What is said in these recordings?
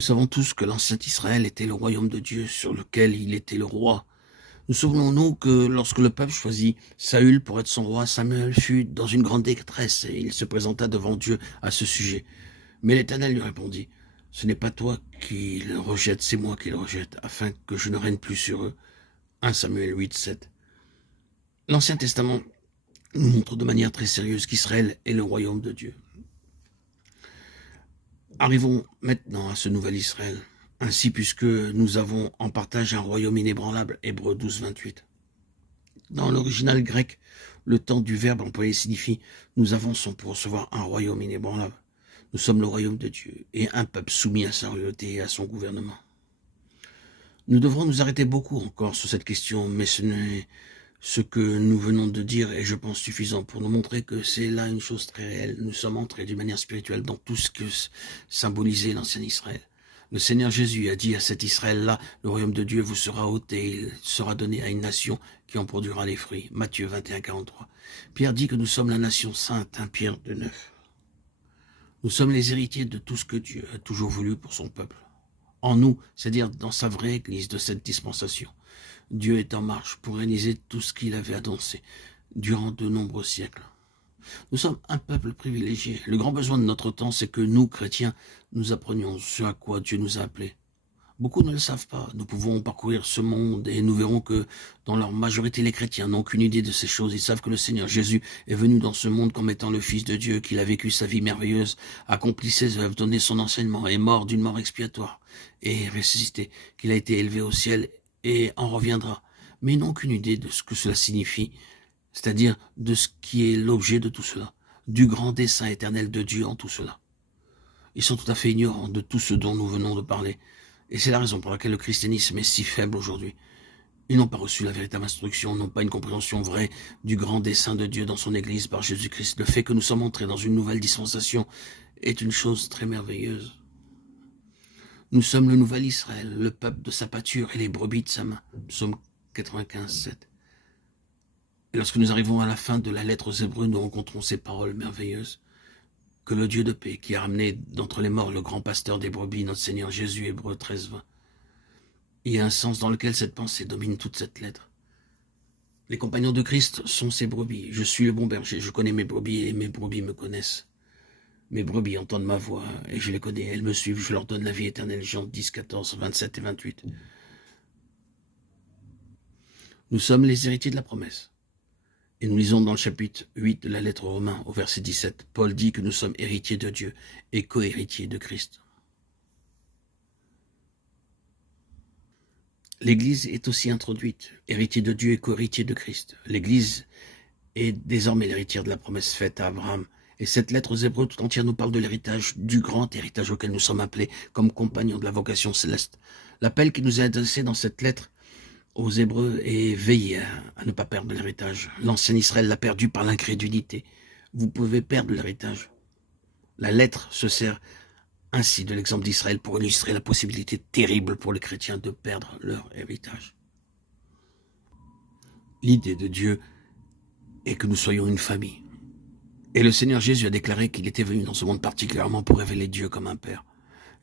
Nous savons tous que l'ancien Israël était le royaume de Dieu sur lequel il était le roi. Nous souvenons-nous que lorsque le peuple choisit Saül pour être son roi, Samuel fut dans une grande détresse et il se présenta devant Dieu à ce sujet. Mais l'Éternel lui répondit, « Ce n'est pas toi qui le rejette, c'est moi qui le rejette, afin que je ne règne plus sur eux. » 1 Samuel 8, 7. L'Ancien Testament nous montre de manière très sérieuse qu'Israël est le royaume de Dieu. Arrivons maintenant à ce nouvel Israël. Ainsi, puisque nous avons en partage un royaume inébranlable, Hébreux 12, 28. Dans l'original grec, le temps du verbe employé signifie « nous avançons pour recevoir un royaume inébranlable ». Nous sommes le royaume de Dieu et un peuple soumis à sa royauté et à son gouvernement. Nous devrons nous arrêter beaucoup encore sur cette question, mais ce que nous venons de dire est, je pense, suffisant pour nous montrer que c'est là une chose très réelle. Nous sommes entrés d'une manière spirituelle dans tout ce que symbolisait l'ancien Israël. Le Seigneur Jésus a dit à cet Israël-là, le royaume de Dieu vous sera ôté, il sera donné à une nation qui en produira les fruits. Matthieu 21, 43. Pierre dit que nous sommes la nation sainte, 1 Pierre 2, 9. Nous sommes les héritiers de tout ce que Dieu a toujours voulu pour son peuple. En nous, c'est-à-dire dans sa vraie église de cette dispensation. Dieu est en marche pour réaliser tout ce qu'il avait annoncé durant de nombreux siècles. Nous sommes un peuple privilégié. Le grand besoin de notre temps, c'est que nous, chrétiens, nous apprenions ce à quoi Dieu nous a appelés. Beaucoup ne le savent pas. Nous pouvons parcourir ce monde et nous verrons que dans leur majorité, les chrétiens n'ont aucune idée de ces choses. Ils savent que le Seigneur Jésus est venu dans ce monde comme étant le Fils de Dieu, qu'il a vécu sa vie merveilleuse, accompli ses œuvres, donné son enseignement, est mort d'une mort expiatoire et ressuscité, qu'il a été élevé au ciel et en reviendra. Mais ils n'ont aucune idée de ce que cela signifie, c'est-à-dire de ce qui est l'objet de tout cela, du grand dessein éternel de Dieu en tout cela. Ils sont tout à fait ignorants de tout ce dont nous venons de parler. Et c'est la raison pour laquelle le christianisme est si faible aujourd'hui. Ils n'ont pas reçu la véritable instruction, n'ont pas une compréhension vraie du grand dessein de Dieu dans son Église par Jésus-Christ. Le fait que nous sommes entrés dans une nouvelle dispensation est une chose très merveilleuse. Nous sommes le nouvel Israël, le peuple de sa pâture et les brebis de sa main. Psaume 95, 7. Et lorsque nous arrivons à la fin de la lettre aux Hébreux, nous rencontrons ces paroles merveilleuses. Que le Dieu de paix, qui a ramené d'entre les morts le grand pasteur des brebis, notre Seigneur Jésus, Hébreux 13, 20. Il y a un sens dans lequel cette pensée domine toute cette lettre. Les compagnons de Christ sont ses brebis. Je suis le bon berger, je connais mes brebis et mes brebis me connaissent. Mes brebis entendent ma voix et je les connais, elles me suivent, je leur donne la vie éternelle. Jean 10, 14, 27 et 28. Nous sommes les héritiers de la promesse. Et nous lisons dans le chapitre 8 de la lettre aux Romains, au verset 17, Paul dit que nous sommes héritiers de Dieu et co-héritiers de Christ. L'Église est aussi introduite, héritier de Dieu et co-héritier de Christ. L'Église est désormais l'héritière de la promesse faite à Abraham. Et cette lettre aux Hébreux tout entière nous parle de l'héritage, du grand héritage auquel nous sommes appelés comme compagnons de la vocation céleste. L'appel qui nous est adressé dans cette lettre aux Hébreux est veiller à ne pas perdre l'héritage. L'ancien Israël l'a perdu par l'incrédulité. Vous pouvez perdre l'héritage. La lettre se sert ainsi de l'exemple d'Israël pour illustrer la possibilité terrible pour les chrétiens de perdre leur héritage. L'idée de Dieu est que nous soyons une famille. Et le Seigneur Jésus a déclaré qu'il était venu dans ce monde particulièrement pour révéler Dieu comme un père.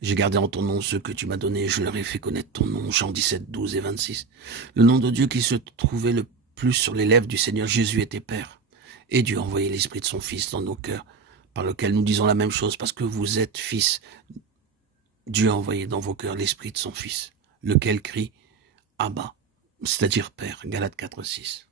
J'ai gardé en ton nom ceux que tu m'as donnés, je leur ai fait connaître ton nom, Jean 17, 12 et 26. Le nom de Dieu qui se trouvait le plus sur les lèvres du Seigneur Jésus était Père. Et Dieu a envoyé l'Esprit de son Fils dans nos cœurs, par lequel nous disons la même chose, parce que vous êtes fils. Dieu a envoyé dans vos cœurs l'Esprit de son Fils, lequel crie Abba, c'est-à-dire Père, Galates 4, 6.